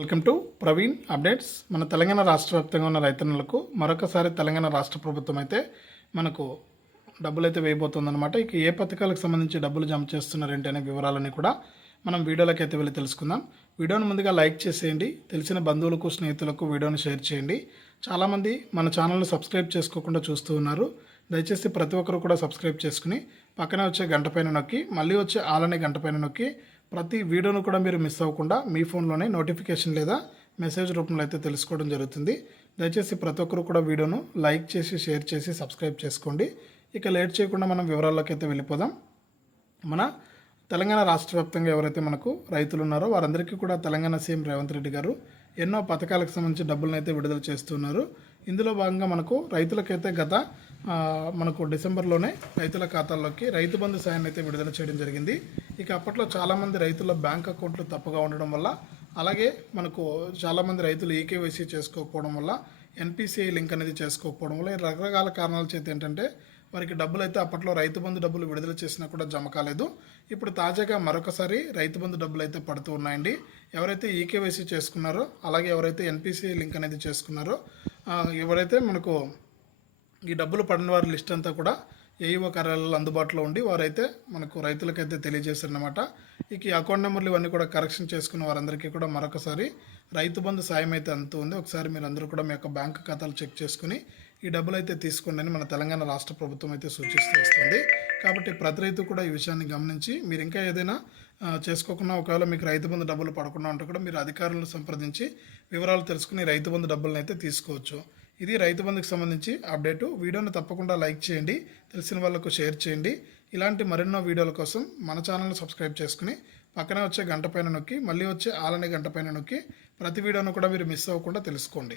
Welcome to Praveen updates మన తెలంగాణ రాష్ట్ర వ్యాప్తంగా ఉన్న రైతన్నులకు మరొకసారి తెలంగాణ రాష్ట్ర ప్రభుత్వం అయితే మనకు డబ్బులు అయితే వేయబోతుందన్నమాట. ఇక ఏ పథకాలకు సంబంధించి డబ్బులు జమ చేస్తున్నారేంటి అనే వివరాలని కూడా మనం వీడియోలోకి అయితే వెళ్ళి తెలుసుకుందాం. వీడియోని ముందుగా లైక్ చేసేయండి. తెలిసిన బంధువులకు స్నేహితులకు వీడియోని షేర్ చేయండి. చాలామంది మన ఛానల్ని సబ్స్క్రైబ్ చేసుకోకుండా చూస్తూ ఉన్నారు. దయచేసి ప్రతి ఒక్కరు కూడా సబ్స్క్రైబ్ చేసుకుని పక్కనే వచ్చే గంట పైన నొక్కి మళ్ళీ వచ్చే ఆలనే గంట పైన నొక్కి ప్రతి వీడియోను కూడా మీరు మిస్ అవ్వకుండా మీ ఫోన్లోనే నోటిఫికేషన్ లేదా మెసేజ్ రూపంలో అయితే తెలుసుకోవడం జరుగుతుంది. దయచేసి ప్రతి ఒక్కరు కూడా వీడియోను లైక్ చేసి షేర్ చేసి సబ్స్క్రైబ్ చేసుకోండి. ఇక లేట్ చేయకుండా మనం వివరాల్లోకి అయితే వెళ్ళిపోదాం. మన తెలంగాణ రాష్ట్ర వ్యాప్తంగా ఎవరైతే మనకు రైతులు ఉన్నారో వారందరికీ కూడా తెలంగాణ సీఎం రేవంత్ రెడ్డి గారు ఎన్నో పథకాలకు సంబంధించి డబ్బులను అయితే విడుదల చేస్తున్నారు. ఇందులో భాగంగా మనకు రైతులకైతే గత మనకు డిసెంబర్లోనే రైతుల ఖాతాల్లోకి రైతు బంధు సాయాన్ని అయితే విడుదల చేయడం జరిగింది. ఇక అప్పట్లో చాలామంది రైతుల బ్యాంక్ అకౌంట్లు తప్పుగా ఉండడం వల్ల అలాగే మనకు చాలామంది రైతులు ఏకేవైసీ చేసుకోకపోవడం వల్ల ఎన్పిసిఐ లింక్ అనేది చేసుకోకపోవడం వల్ల ఈ రకరకాల కారణాల చేత ఏంటంటే వారికి డబ్బులు అయితే అప్పట్లో రైతు బంధు డబ్బులు విడుదల చేసినా కూడా జమ కాలేదు. ఇప్పుడు తాజాగా మరొకసారి రైతు బంధు డబ్బులు అయితే పడుతూ ఉన్నాయండి. ఎవరైతే ఈకేవైసీ చేసుకున్నారో అలాగే ఎవరైతే ఎన్పిసిఐ లింక్ అనేది చేసుకున్నారో ఎవరైతే మనకు ఈ డబ్బులు పడిన వారి లిస్ట్ అంతా కూడా ఏఈఓ కార్యాలయాలు అందుబాటులో ఉండి వారైతే మనకు రైతులకైతే తెలియజేశారనమాట ఇక ఈ అకౌంట్ నెంబర్లు ఇవన్నీ కూడా కరెక్షన్ చేసుకున్న వారందరికీ కూడా మరొకసారి రైతు బంధు సాయం అయితే అందుతుంది ఒకసారి మీరు అందరూ కూడా మీ యొక్క బ్యాంక్ ఖాతాలు చెక్ చేసుకుని ఈ డబ్బులు అయితే తీసుకోండి అని మన తెలంగాణ రాష్ట్ర ప్రభుత్వం అయితే సూచిస్తూ వస్తుంది. కాబట్టి ప్రతి రైతు కూడా ఈ విషయాన్ని గమనించి మీరు ఇంకా ఏదైనా చేసుకోకుండా ఒకవేళ మీకు రైతు బంధు డబ్బులు పడకుండా ఉంటే కూడా మీరు అధికారులను సంప్రదించి వివరాలు తెలుసుకుని రైతు బంధు డబ్బులను అయితే తీసుకోవచ్చు. ఇది రైతు బంధుకు సంబంధించి అప్డేటు. వీడియోని తప్పకుండా లైక్ చేయండి తెలిసిన వాళ్ళకు షేర్ చేయండి. ఇలాంటి మరెన్నో వీడియోల కోసం మన ఛానల్ని సబ్స్క్రైబ్ చేసుకుని పక్కనే వచ్చే గంట పైన నొక్కి మళ్ళీ వచ్చే ఆలనే గంట పైన నొక్కి ప్రతి వీడియోను కూడా మీరు మిస్ అవ్వకుండా తెలుసుకోండి.